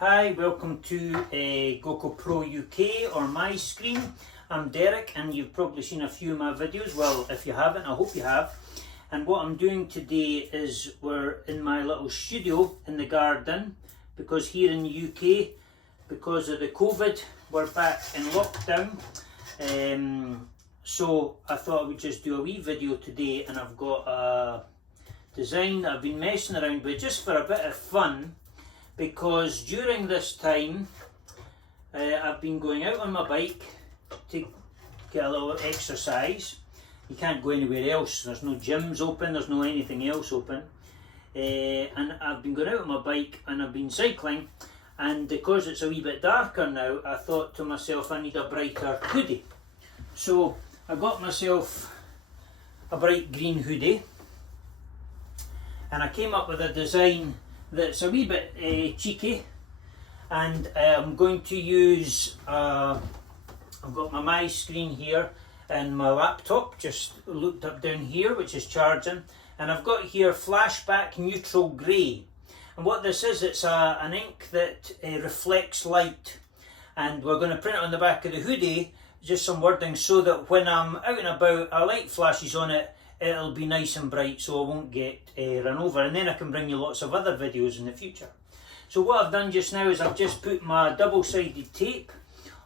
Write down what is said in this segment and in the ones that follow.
Hi, welcome to GOCCOPRO UK or MiScreen. I'm Derek and you've probably seen a few of my videos. Well, if you haven't, I hope you have. And what I'm doing today is we're in my little studio in the garden, because here in the UK, because of the COVID, we're back in lockdown. So I thought I would just do a wee video today, and I've got a design that I've been messing around with just for a bit of fun, because during this time I've been going out on my bike to get a little exercise. You can't go anywhere else, there's no gyms open, there's no anything else open. And I've been going out on my bike and I've been cycling, and because it's a wee bit darker now, I thought to myself I need a brighter hoodie. So I got myself a bright green hoodie, and I came up with a design that's a wee bit cheeky, and I'm going to use, I've got my MiScreen here and my laptop just looked up down here, which is charging, and I've got here flashback neutral grey. And what this is, it's an ink that reflects light, and we're going to print it on the back of the hoodie, just some wording, so that when I'm out and about, a light flashes on it, it'll be nice and bright, so I won't get run over, and then I can bring you lots of other videos in the future. So what I've done just now is I've just put my double-sided tape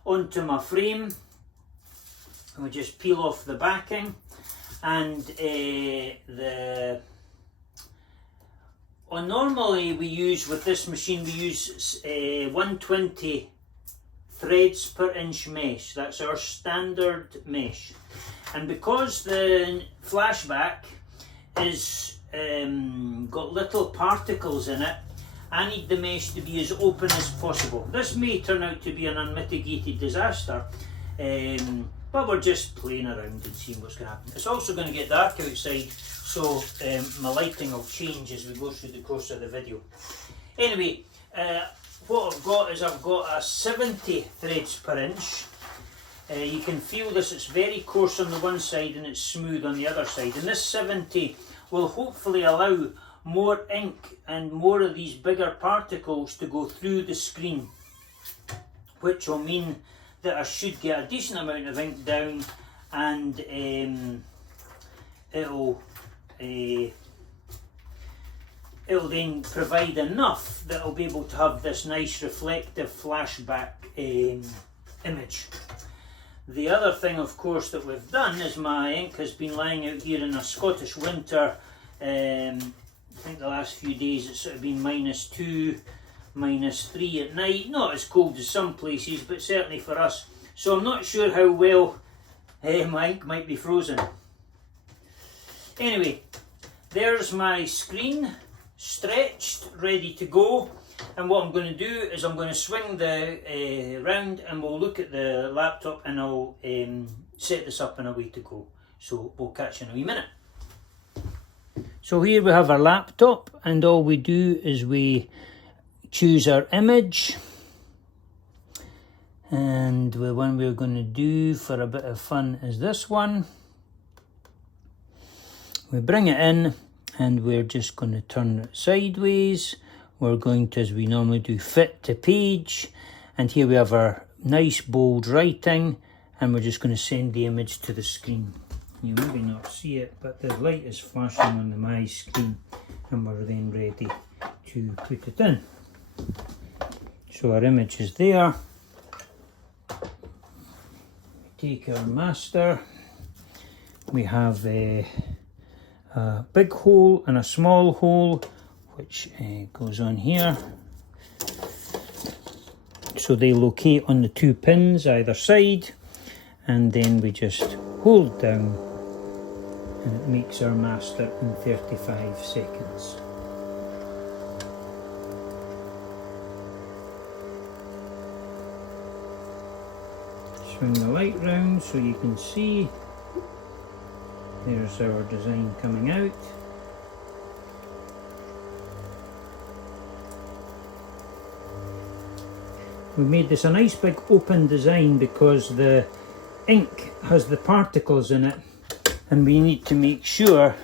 onto my frame, and we just peel off the backing, and normally we use, with this machine, we use 120 threads per inch mesh. That's our standard mesh. And because the flashback is got little particles in it, I need the mesh to be as open as possible. This may turn out to be an unmitigated disaster, but we're just playing around and seeing what's going to happen. It's also going to get dark outside, so my lighting will change as we go through the course of the video. Anyway, what I've got is I've got a 70 threads per inch. You can feel this, it's very coarse on the one side and it's smooth on the other side. And this 70 will hopefully allow more ink and more of these bigger particles to go through the screen, which will mean that I should get a decent amount of ink down, and it'll then provide enough that I'll be able to have this nice reflective flashback image. The other thing, of course, that we've done is my ink has been lying out here in a Scottish winter. I think the last few days it's sort of been -2, -3 at night. Not as cold as some places, but certainly for us. So I'm not sure how well my ink might be frozen. Anyway, there's my screen, stretched, ready to go. And what I'm going to do is I'm going to swing the round, and we'll look at the laptop, and I'll set this up and away to go. So we'll catch you in a wee minute. So here we have our laptop, and all we do is we choose our image, and the one we're going to do for a bit of fun is this one. We bring it in, and we're just going to turn it sideways. We're going to, as we normally do, fit to page, and here we have our nice bold writing, and we're just going to send the image to the screen. You maybe not see it, but the light is flashing on the MiScreen, and we're then ready to put it in. So our image is there. We take our master. We have a big hole and a small hole, which goes on here. So they locate on the 2 pins either side, and then we just hold down, and it makes our master in 35 seconds. Swing the light round so you can see. There's our design coming out. We made this a nice big open design because the ink has the particles in it, and we need to make sure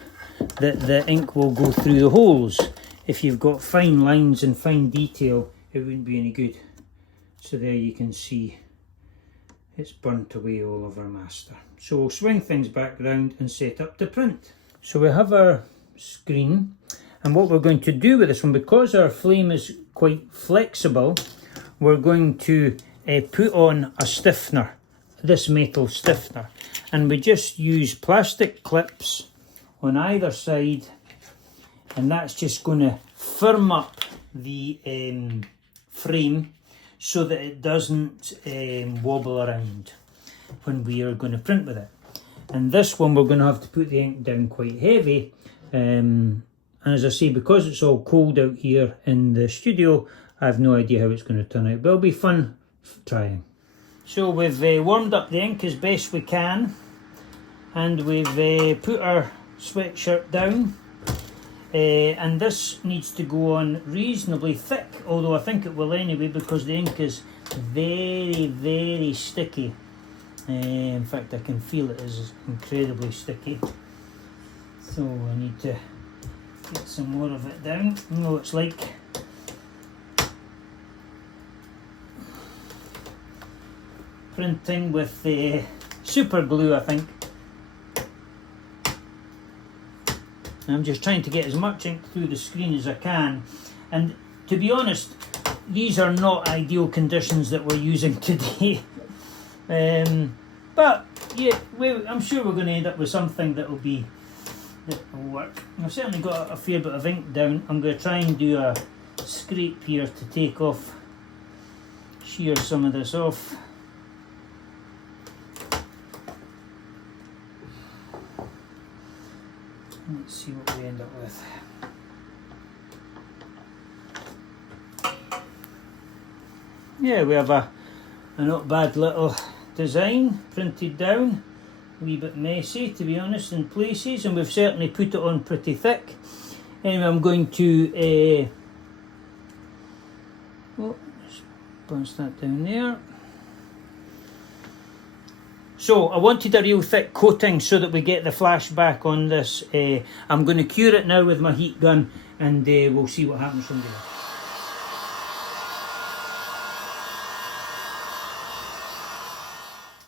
that the ink will go through the holes. If you've got fine lines and fine detail, it it wouldn't be any good. So there you can see it's burnt away all over master. So we'll swing things back round and set up to print. So we have our screen, and what we're going to do with this one, because our flame is quite flexible, we're going to put on a stiffener, this metal stiffener, and we just use plastic clips on either side, and that's just going to firm up the frame so that it doesn't wobble around when we are going to print with it. And this one we're going to have to put the ink down quite heavy, and as I say, because it's all cold out here in the studio, I have no idea how it's going to turn out, but it'll be fun trying. So we've warmed up the ink as best we can, and we've put our sweatshirt down, and this needs to go on reasonably thick, although I think it will anyway because the ink is very sticky. In fact, I can feel it is incredibly sticky, so I need to get some more of it down. You know, it's like printing with super glue, I think. I'm just trying to get as much ink through the screen as I can, and to be honest, these are not ideal conditions that we're using today. But yeah, I'm sure we're going to end up with something that will work. I've certainly got a fair bit of ink down. I'm going to try and do a scrape here to take off, shear some of this off. Let's see what we end up with. Yeah, we have a not bad little design printed down. A wee bit messy, to be honest, in places, and we've certainly put it on pretty thick. Anyway, I'm going to just bounce that down there. So I wanted a real thick coating so that we get the flashback on this. I'm going to cure it now with my heat gun, and we'll see what happens from there.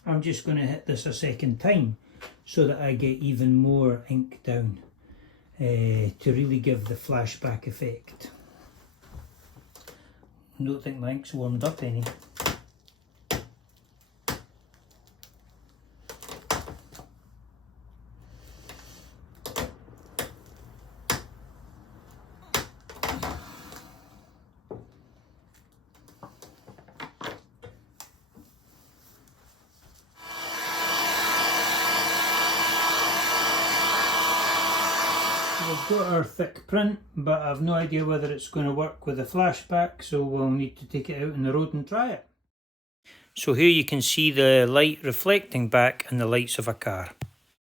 I'm just going to hit this a second time so that I get even more ink down to really give the flashback effect. I don't think my ink's warmed up any. We've got our thick print, but I've no idea whether it's going to work with the flashback, so we'll need to take it out on the road and try it. So here you can see the light reflecting back in the lights of a car.